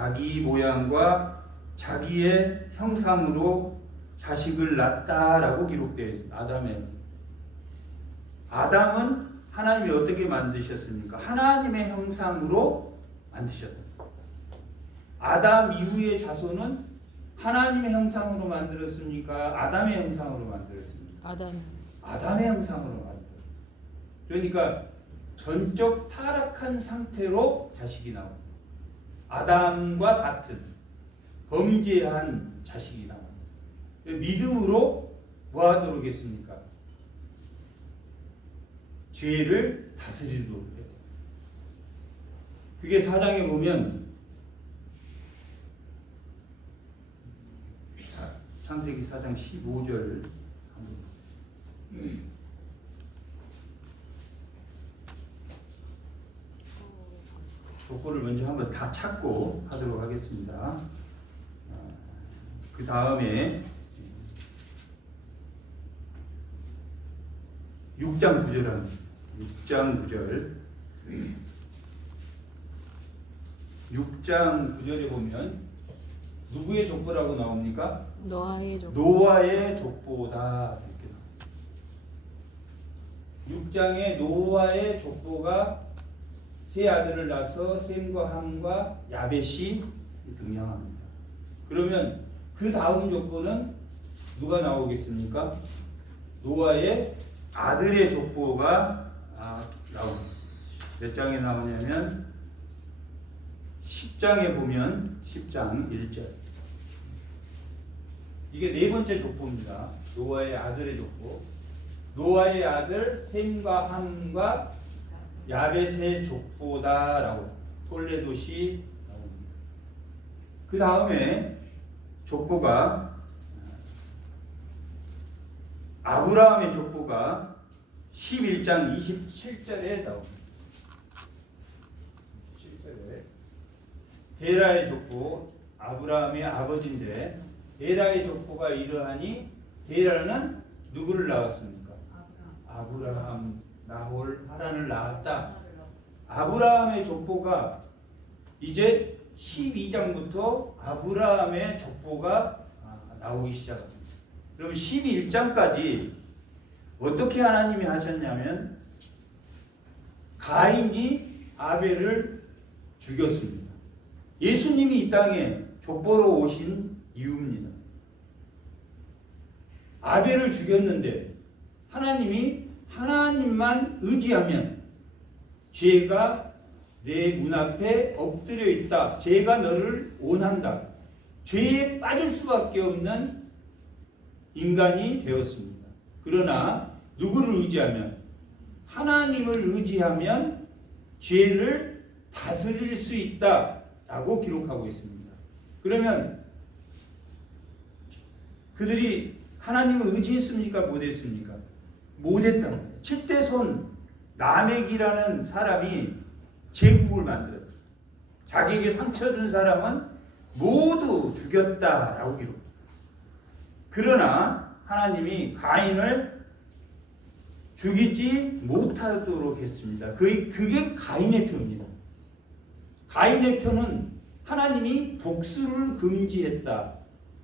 자기 모양과 자기의 형상으로 자식을 낳았다라고 기록되어 있습니다. 아담은 하나님이 어떻게 만드셨습니까? 하나님의 형상으로 만드셨다. 아담 이후의 자손은 하나님의 형상으로 만들었습니까? 아담의 형상으로 만들었습니까? 아담의 형상으로 만들었습니다. 그러니까 전적 타락한 상태로 자식이 나옵니다. 아담과 같은 범죄한 자식이 나옵니다. 믿음으로 뭐 하도록 했습니까? 죄를 다스리도록 해야 돼요. 그게 사장에 보면 창세기 4장 15절 한번 보겠습니다. 족보를 먼저 한번 다 찾고 하도록 하겠습니다. 그 다음에 6장 9절 6장 9절에 보면 누구의 족보라고 나옵니까? 노아의 족보다 이렇게 나옵니다. 6장에 노아의 족보가 세 아들을 낳아서 셈과 함과 야벳이 등장합니다. 그러면 그 다음 족보는 누가 나오겠습니까? 노아의 아들의 족보가 나옵니다. 몇 장에 나오냐면 10장에 보면 10장 1절. 이게 네 번째 족보입니다. 노아의 아들의 족보. 노아의 아들 셈과 함과 야벳의 족보다라고 톨레도시 나옵니다. 그 다음에 족보가 아브라함의 족보가 11장 27절에 나옵니다. 27절에 데라의 족보, 아브라함의 아버지인데 데라의 족보가 이러하니 데라는 누구를 낳았습니까? 아브라함, 나홀, 하란을 낳았다. 아브라함의 족보가 이제 12장부터 아브라함의 족보가 나오기 시작합니다. 그럼 11장까지 어떻게 하나님이 하셨냐면 가인이 아벨을 죽였습니다. 예수님이 이 땅에 족보로 오신 이유입니다. 아벨을 죽였는데 하나님이 하나님만 의지하면 죄가 내 문 앞에 엎드려 있다. 죄가 너를 원한다. 죄에 빠질 수밖에 없는 인간이 되었습니다. 그러나 누구를 의지하면? 하나님을 의지하면 죄를 다스릴 수 있다라고 기록하고 있습니다. 그러면 그들이 하나님을 의지했습니까? 못했습니까? 못했단 말이에요. 7대손 라멕이라는 사람이 제국을 만들었어요. 자기에게 상처 준 사람은 모두 죽였다라고 기록합니다. 그러나 하나님이 가인을 죽이지 못하도록 했습니다. 그게 가인의 표입니다. 가인의 표는 하나님이 복수를 금지했다.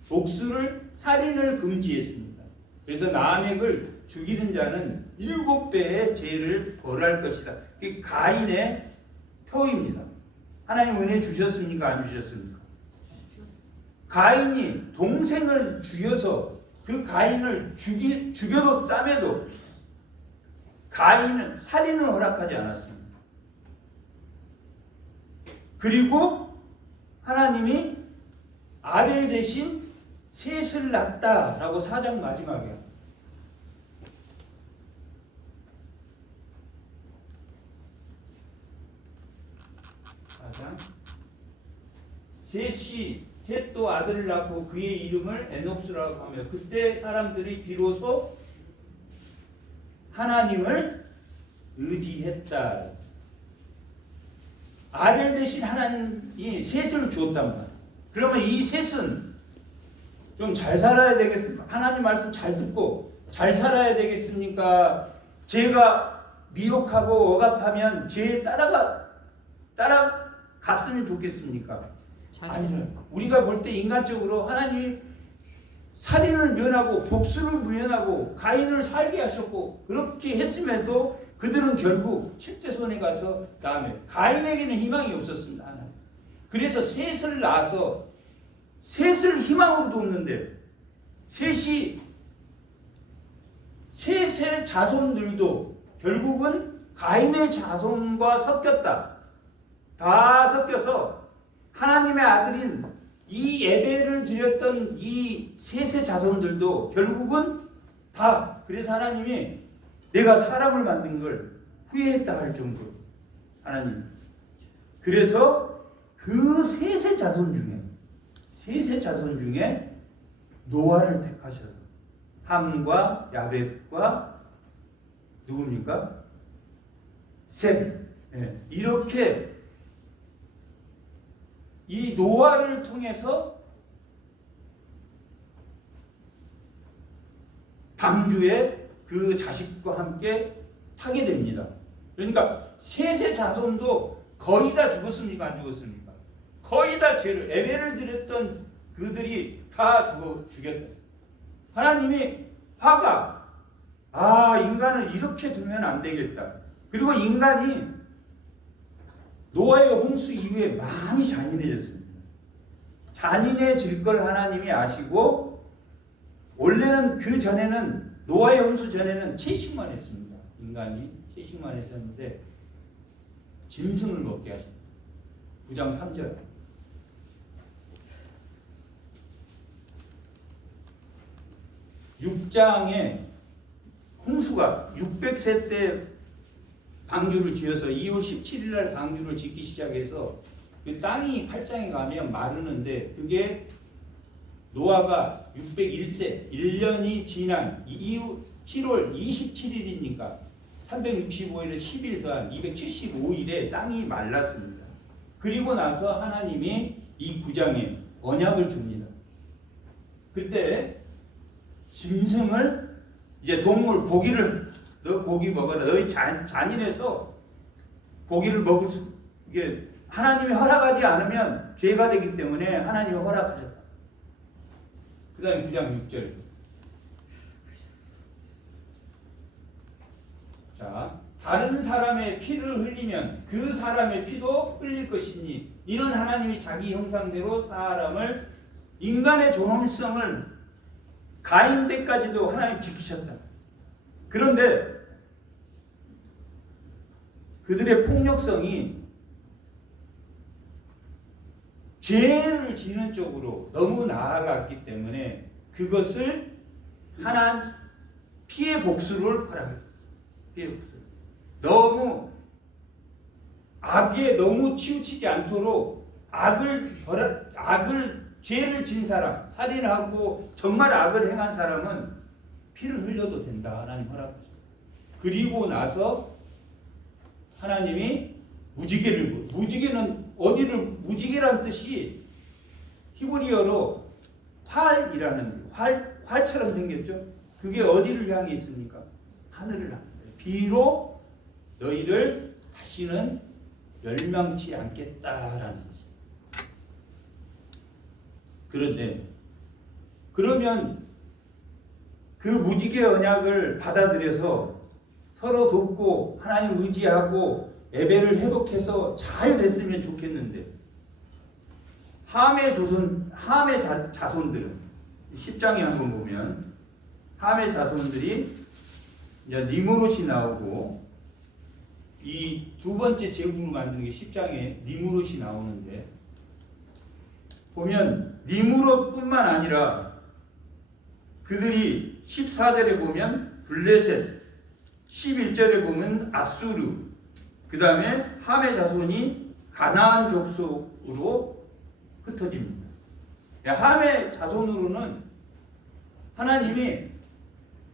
복수를 살인을 금지했습니다. 그래서 라멕을 죽이는 자는 7배의 죄를 벌할 것이다. 그게 가인의 표입니다. 하나님 은혜 주셨습니까? 안 주셨습니까? 가인이 동생을 죽여서 그 가인을 죽여도 쌈에도 가인은 살인을 허락하지 않았습니다. 그리고 하나님이 아벨 대신 셋을 낳았다라고 4장 마지막에 4장 셋도 아들을 낳고 그의 이름을 에녹스라고 하며 그때 사람들이 비로소 하나님을 의지했다. 아벨 대신 하나님이 셋을 주었단 말이에요. 그러면 이 셋은 좀 잘 살아야 되겠습니까? 하나님 말씀 잘 듣고 잘 살아야 되겠습니까? 죄가 미혹하고 억압하면 죄에 따라갔으면 좋겠습니까? 아니요. 우리가 볼 때 인간적으로 하나님이 살인을 면하고 복수를 면하고 가인을 살게 하셨고 그렇게 했음에도 그들은 결국 10대 손에 가서 다음에 가인에게는 희망이 없었습니다. 하나님. 그래서 셋을 낳아서 셋을 희망으로 뒀는데 셋의 자손들도 결국은 가인의 자손과 섞였다. 다 섞여서 하나님의 아들인 이 예배를 드렸던 이 셋의 자손들도 결국은 다 그래서 하나님이 내가 사람을 만든 걸 후회했다 할 정도로 하나님 그래서 그 셋의 자손 중에 노아를 택하셔서 함과 야벳과 누굽니까? 셈. 네. 이렇게 이 노아를 통해서 방주에 그 자식과 함께 타게 됩니다. 그러니까 셋의 자손도 거의 다 죽었습니까? 안 죽었습니까? 거의 다 죄를 예배를 드렸던 그들이 다 죽였다. 하나님이 화가 인간을 이렇게 두면 안 되겠다. 그리고 인간이 노아의 홍수 이후에 많이 잔인해졌습니다. 잔인해질 걸 하나님이 아시고 원래는 그 전에는 노아의 홍수 전에는 채식만 했습니다. 인간이 채식만 했었는데 짐승을 먹게 하십니다. 9장 3절. (6장에) 홍수가 600세 때 방주를 지어서 2월 17일 날 방주를 짓기 시작해서 그 땅이 8장에 가면 마르는데 그게 노아가 601세 1년이 지난 이후 7월 27일이니까 365일에 10일 더한 275일에 땅이 말랐습니다. 그리고 나서 하나님이 이 9장에 언약을 줍니다. 그때 짐승을 이제 동물 고기를 너 고기 먹어라. 너희 잔인해서 고기를 먹을 수 이게 하나님이 허락하지 않으면 죄가 되기 때문에 하나님이 허락하셨다. 그 다음에 9장 6절. 자, 다른 사람의 피를 흘리면 그 사람의 피도 흘릴 것이니 이는 하나님이 자기 형상대로 사람을 인간의 존엄성을 가인 때까지도 하나님 지키셨다. 그런데 그들의 폭력성이 죄를 지는 쪽으로 너무 나아갔기 때문에 그것을 하나님 피해 복수를 허락했다. 피해 복수. 너무 악에 너무 치우치지 않도록 죄를 진 사람, 살인하고 정말 악을 행한 사람은 피를 흘려도 된다. 하나님 허락하셨다. 그리고 나서 하나님이 무지개는 어디를 무지개란 뜻이 히브리어로 활처럼 생겼죠. 그게 어디를 향해 있습니까? 하늘을 향해. 비로 너희를 다시는 멸망치 않겠다라는 뜻입니다. 그런데 그러면 그 무지개 언약을 받아들여서 서로 돕고 하나님 의지하고 예배를 회복해서 잘 됐으면 좋겠는데 함의 자손들은 10장에 한번 보면 함의 자손들이 이제 니무롯이 나오고 이 두 번째 제국을 만드는 게 10장에 니무롯이 나오는데 보면 니무롯뿐만 아니라 그들이 14절에 보면 블레셋, 11절에 보면 아수르, 그 다음에 함의 자손이 가나안 족속으로 흩어집니다. 함의 자손으로는 하나님이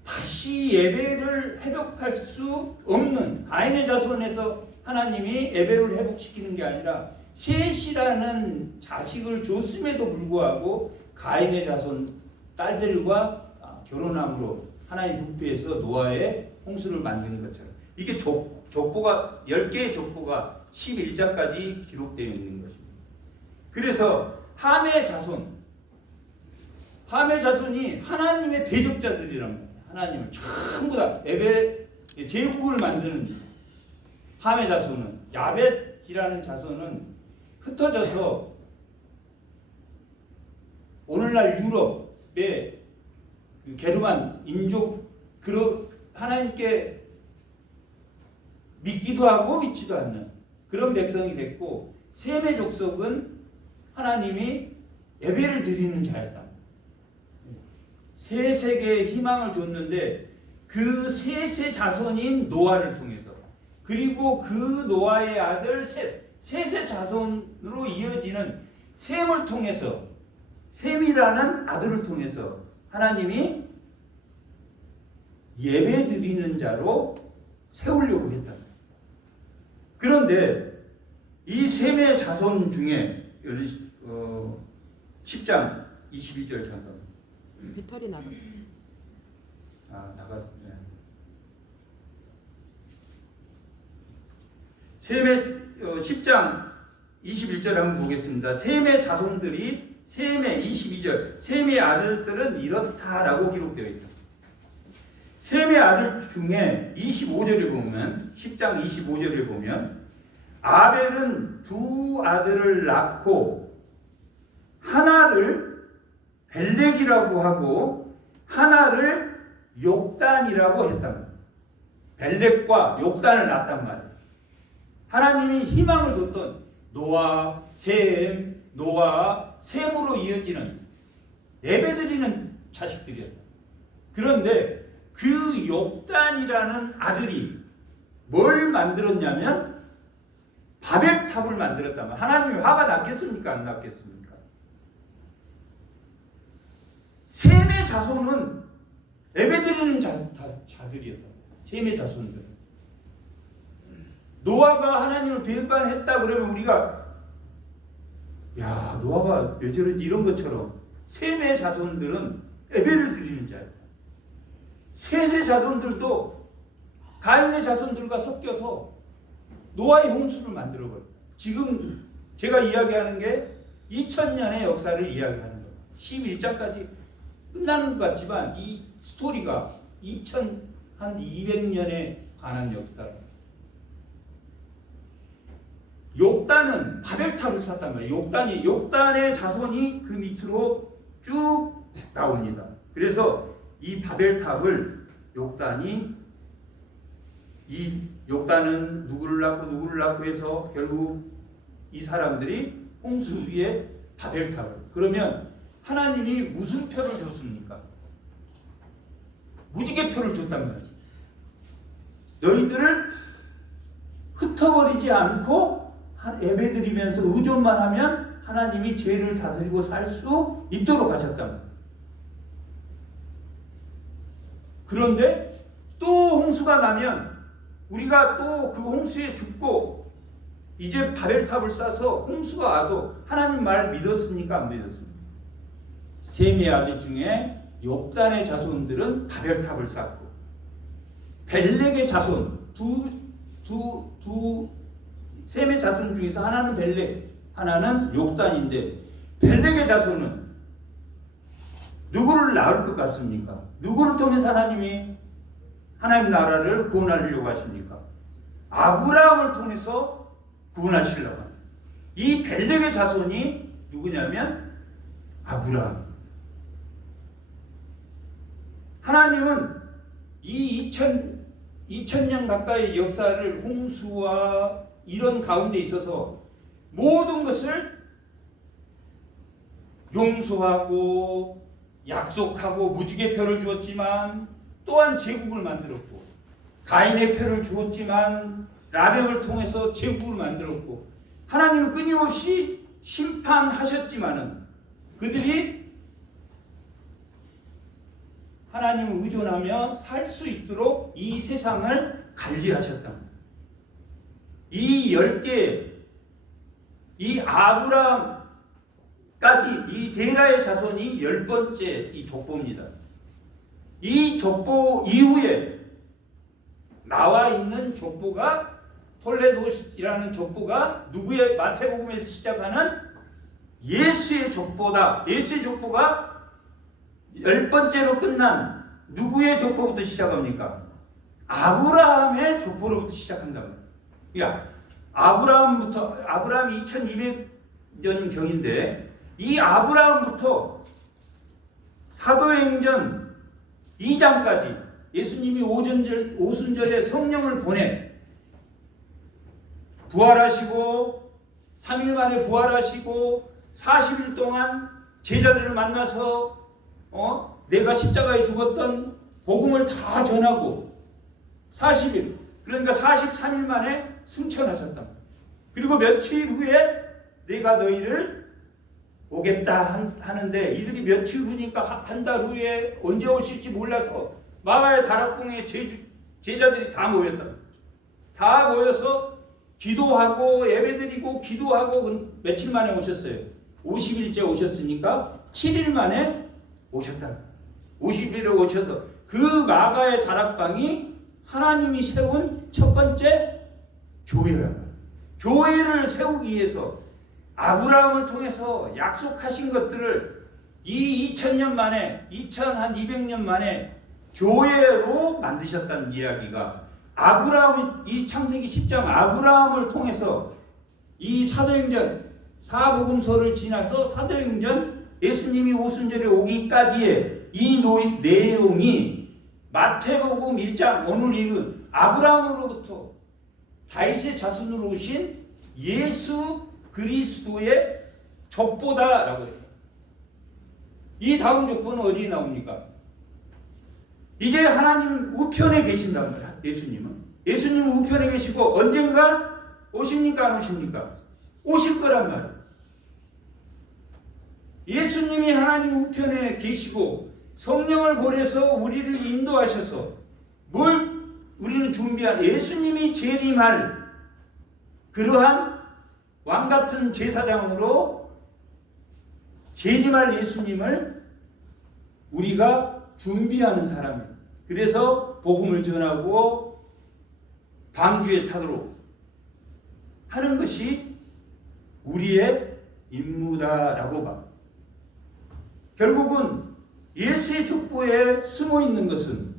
다시 예배를 회복할 수 없는 가인의 자손에서 하나님이 예배를 회복시키는 게 아니라 셋이라는 자식을 줬음에도 불구하고 가인의 자손 딸들과 결혼함으로 하나님 북부에서 노아의 홍수를 만든 것처럼 이게 족보가 10개의 족보가 11장까지 기록되어 있는 것입니다. 그래서 함의 자손이 하나님의 대적자들이란 말이에요. 하나님을 전부 다 제국을 만드는 함의 자손은, 야벳이라는 자손은 흩어져서 오늘날 유럽의 그 게르만 인족, 하나님께 믿기도 하고 믿지도 않는 그런 백성이 됐고, 셈의 족속은 하나님이 예배를 드리는 자였다. 세 세계에 희망을 줬는데 그 셋의 자손인 노아를 통해서, 그리고 그 노아의 아들 셋의 자손으로 이어지는 셈을 통해서, 셈이라는 아들을 통해서 하나님이 예배 드리는 자로 세우려고 했다. 그런데 이 셈의 자손 중에 10장 22절 잠깐. 배터리 나갔어요. 나갔어. 네. 셈의 10장 21절 한번 보겠습니다. 셈의 자손들이, 셈의 22절, 셈의 아들들은 이렇다라고 기록되어 있다. 셈의 아들 중에 25절에 보면, 10장 25절에 보면, 아벨은 두 아들을 낳고 하나를 벨렉이라고 하고 하나를 욕단이라고 했단 말이에요. 벨렉과 욕단을 낳았단 말이에요. 하나님이 희망을 줬던 노아, 셈으로 이어지는 예배드리는 자식들이었다. 그런데 그 욕단이라는 아들이 뭘 만들었냐면 바벨탑을 만들었단 말이에요. 하나님이 화가 났겠습니까? 안 났겠습니까? 셈의 자손은 예배드리는 자들이었다. 셈의 자손들. 노아가 하나님을 배반했다 그러면 우리가, 야, 노아가 왜 저러지, 이런 것처럼 셈의 자손들은 예배를 드리는 자였다. 셋의 자손들도 가인의 자손들과 섞여서 노아의 홍수를 만들어버렸다. 지금 제가 이야기하는 게 2000년의 역사를 이야기하는 거예요. 11장까지 끝나는 것 같지만 이 스토리가 2200년에 관한 역사입니다. 욕단은 바벨탑을 쌓았단 말이에요. 욕단의 자손이 그 밑으로 쭉 나옵니다. 그래서 이 바벨탑을 욕단은 누구를 낳고 해서 결국 이 사람들이 홍수 위에 바벨탑을, 그러면 하나님이 무슨 표를 줬습니까? 무지개표를 줬단 말이죠. 너희들을 흩어버리지 않고 예배드리면서 의존만 하면 하나님이 죄를 다스리고 살 수 있도록 하셨단 말이에요. 그런데 또 홍수가 나면 우리가 또 그 홍수에 죽고 이제 바벨탑을 쌓아서 홍수가 와도 하나님 말 믿었습니까? 안 믿었습니까? 셈의 아들 중에 욕단의 자손들은 바벨탑을 쌓고, 벨렉의 자손 셈의 자손 중에서 하나는 벨렉, 하나는 욕단인데, 벨렉의 자손은 누구를 낳을 것 같습니까? 누구를 통해서 하나님이 하나님 나라를 구원하려고 하십니까? 아브라함을 통해서 구원하시려고 합니다. 이 벨렉의 자손이 누구냐면 아브라함. 하나님은 이 2000년 가까이 역사를 홍수와 이런 가운데 있어서 모든 것을 용서하고 약속하고 무지개표를 주었지만 또한 제국을 만들었고, 가인의 표를 주었지만 라멕을 통해서 제국을 만들었고, 하나님은 끊임없이 심판하셨지만은 그들이 하나님을 의존하며 살 수 있도록 이 세상을 관리하셨다. 이 10개, 이 아브라함까지 이 데라의 자손이 10번째 이 족보입니다. 이 족보 이후에 나와 있는 족보가 톨레도이라는 족보가 누구의 마태복음에서 시작하는 예수의 족보다. 예수의 족보가 10번째로 끝난 누구의 족보부터 시작합니까? 아브라함의 족보로부터 시작한다고. 야, 아브라함이 2200년경인데 이 아브라함부터 사도행전 2장까지 예수님이 오순절에 성령을 보내 부활하시고 3일 만에 부활하시고 40일 동안 제자들을 만나서 내가 십자가에 죽었던 복음을 다 전하고 40일, 그러니까 43일 만에 승천하셨다. 그리고 며칠 후에 내가 너희를 오겠다 하는데 이들이 며칠 후니까 한 달 후에 언제 오실지 몰라서 마가의 다락궁에 제자들이 다 모였다. 다 모여서 기도하고 예배드리고 기도하고 며칠 만에 오셨어요. 50일째 오셨으니까 7일 만에 오셨다. 50일에 오셔서 그 마가의 다락방이 하나님이 세운 첫 번째 교회야. 교회를 세우기 위해서 아브라함을 통해서 약속하신 것들을 이 2000년 만에 2200년 만에 교회로 만드셨다는 이야기가 아브라함이 이 창세기 10장 아브라함을 통해서 이 사도행전 사복음서를 지나서 사도행전 예수님이 오순절에 오기까지의 이 내용이 마태복음 1장 오늘 읽은 아브라함으로부터 다윗의 자손으로 오신 예수 그리스도의 족보다라고 해요. 이 다음 족보는 어디에 나옵니까? 이제 하나님 우편에 계신단 말이야. 예수님은 우편에 계시고 언젠가 오십니까 안 오십니까? 오실 거란 말이야. 예수님이 하나님 우편에 계시고 성령을 보내서 우리를 인도하셔서 뭘 우리는 준비한 예수님이 재림할 그러한 왕같은 제사장으로 재림할 예수님을 우리가 준비하는 사람이에요. 그래서 복음을 전하고 방주에 타도록 하는 것이 우리의 임무다라고 봐. 결국은 예수의 족보에 숨어 있는 것은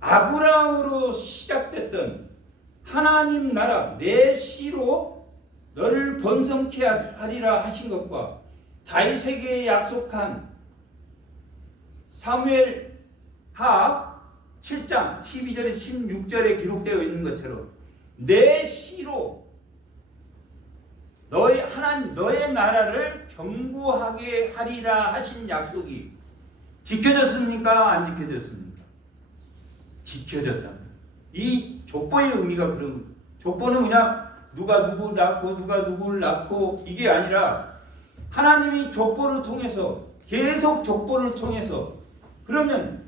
아브라함으로 시작됐던 하나님 나라 내 씨로 너를 번성케 하리라 하신 것과 다윗에게 약속한 사무엘하 7장 12절에서 16절에 기록되어 있는 것처럼 내 씨로 너의 나라를 견고하게 하리라 하신 약속이 지켜졌습니까? 안 지켜졌습니까? 지켜졌다. 이 족보의 의미가 그런 족보는 그냥 누가 누구 낳고 누가 누구를 낳고 이게 아니라 하나님이 족보를 통해서 계속 족보를 통해서 그러면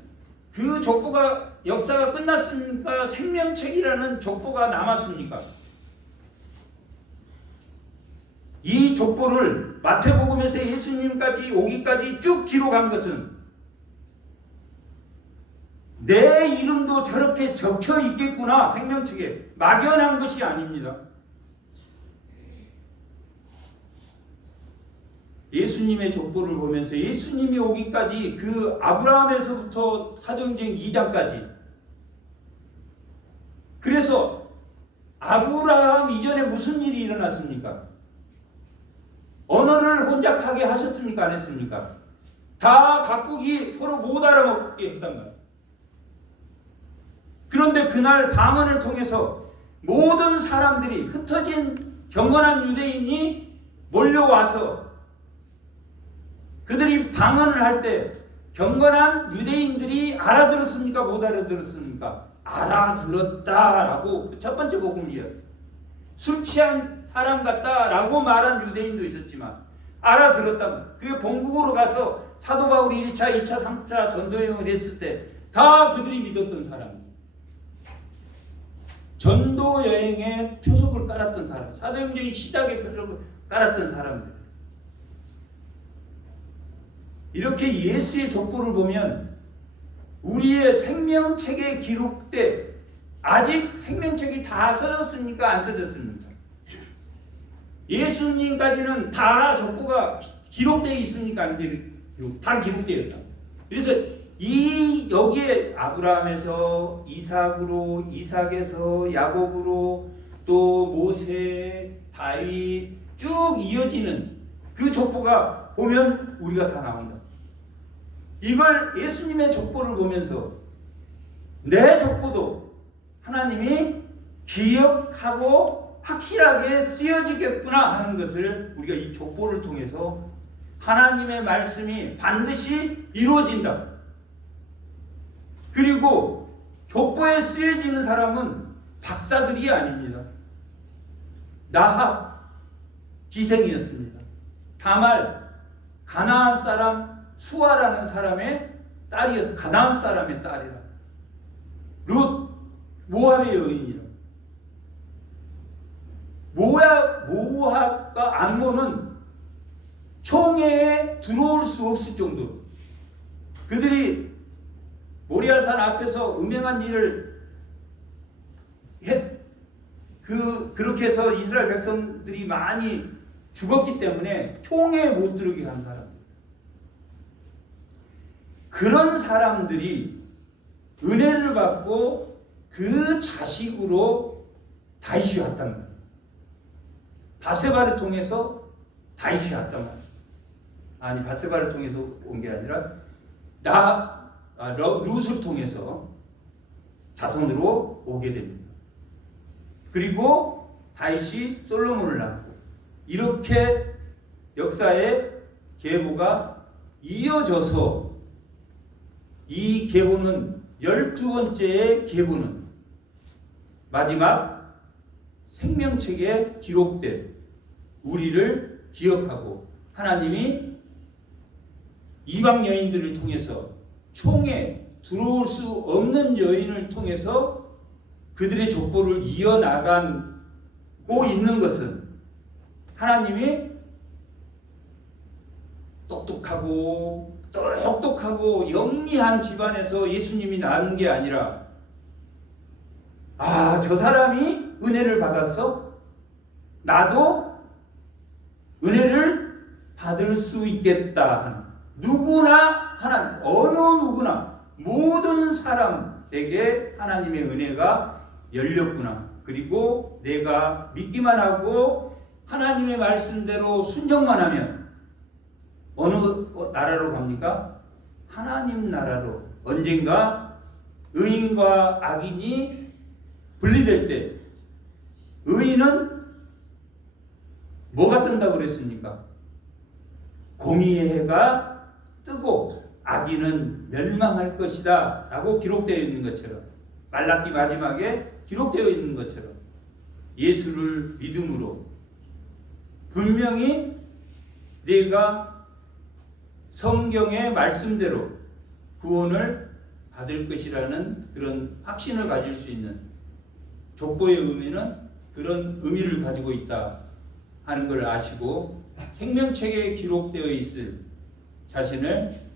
그 족보가 역사가 끝났습니까? 생명책이라는 족보가 남았습니까? 이 족보를 마태복음에서 예수님까지 오기까지 쭉 기록한 것은 내 이름도 저렇게 적혀 있겠구나 생명책에 막연한 것이 아닙니다. 예수님의 족보를 보면서 예수님이 오기까지 그 아브라함에서부터 사도행전 2장까지 그래서 아브라함 이전에 무슨 일이 일어났습니까? 언어를 혼잡하게 하셨습니까? 안 했습니까? 다 각국이 서로 못 알아먹게 했단 말이에요. 그런데 그날 방언을 통해서 모든 사람들이 흩어진 경건한 유대인이 몰려와서 그들이 방언을 할 때 경건한 유대인들이 알아들었습니까? 못 알아들었습니까? 알아들었다라고 그 첫 번째 복음이에요. 술 취한 사람 같다라고 말한 유대인도 있었지만 알아들었다. 그게 본국으로 가서 사도 바울이 1차, 2차, 3차 전도여행을 했을 때 다 그들이 믿었던 사람이에요. 전도여행에 표석을 깔았던 사람, 사도행전 시작에 표석을 깔았던 사람들. 이렇게 예수의 족보를 보면 우리의 생명책에 기록돼 아직 생명책이 다 써졌습니까? 안 써졌습니까? 예수님까지는 다 족보가 기록되어 있습니까? 안 다 기록되어 있다. 그래서 여기에 아브라함에서 이삭으로, 이삭에서 야곱으로, 또 모세, 다윗 쭉 이어지는 그 족보가 보면 우리가 다 나온다. 이걸 예수님의 족보를 보면서 내 족보도 하나님이 기억하고 확실하게 쓰여지겠구나 하는 것을 우리가 이 족보를 통해서 하나님의 말씀이 반드시 이루어진다. 그리고 족보에 쓰여지는 사람은 박사들이 아닙니다. 나합 기생이었습니다. 다말 가나안 사람 수아라는 사람의 딸이어서 가나안 사람의 딸이라. 룻 모압의 여인이라. 모압과 암몬은 총회에 들어올 수 없을 정도로 그들이 모리아산 앞에서 음행한 일을 그렇게 해서 이스라엘 백성들이 많이 죽었기 때문에 총회에 못 들어오게 한 사람들. 그런 사람들이 은혜를 받고 그 자식으로 다윗이 왔단 말이에요. 바세바를 통해서 다윗이 왔단 말이에요. 아니, 바세바를 통해서 온 게 아니라 룻을 통해서 자손으로 오게 됩니다. 그리고 다윗이 솔로몬을 낳고 이렇게 역사의 계보가 이어져서 이 계보는 12번째의 계보는 마지막 생명책에 기록된 우리를 기억하고 하나님이 이방 여인들을 통해서 총에 들어올 수 없는 여인을 통해서 그들의 족보를 이어나가고 있는 것은 하나님이 똑똑하고 영리한 집안에서 예수님이 낳은 게 아니라 저 사람이 은혜를 받았어? 나도 은혜를 받을 수 있겠다. 누구나 어느 누구나 모든 사람에게 하나님의 은혜가 열렸구나. 그리고 내가 믿기만 하고 하나님의 말씀대로 순종만 하면 어느 나라로 갑니까? 하나님 나라로. 언젠가 의인과 악인이 분리될 때 의인은 뭐가 뜬다고 그랬습니까? 공의의 해가 뜨고 악인은 멸망할 것이다 라고 기록되어 있는 것처럼, 말라기 마지막에 기록되어 있는 것처럼 예수를 믿음으로 분명히 내가 성경의 말씀대로 구원을 받을 것이라는 그런 확신을 가질 수 있는 족보의 의미는 그런 의미를 가지고 있다 하는 걸 아시고 생명책에 기록되어 있을 자신을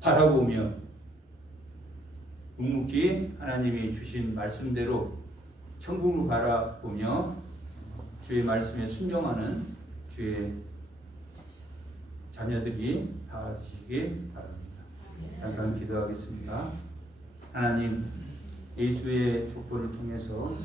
바라보며 묵묵히 하나님이 주신 말씀대로 천국을 바라보며 주의 말씀에 순종하는 주의 자녀들이 다 되시기 바랍니다. 잠깐 기도하겠습니다. 하나님, 예수의 족보를 통해서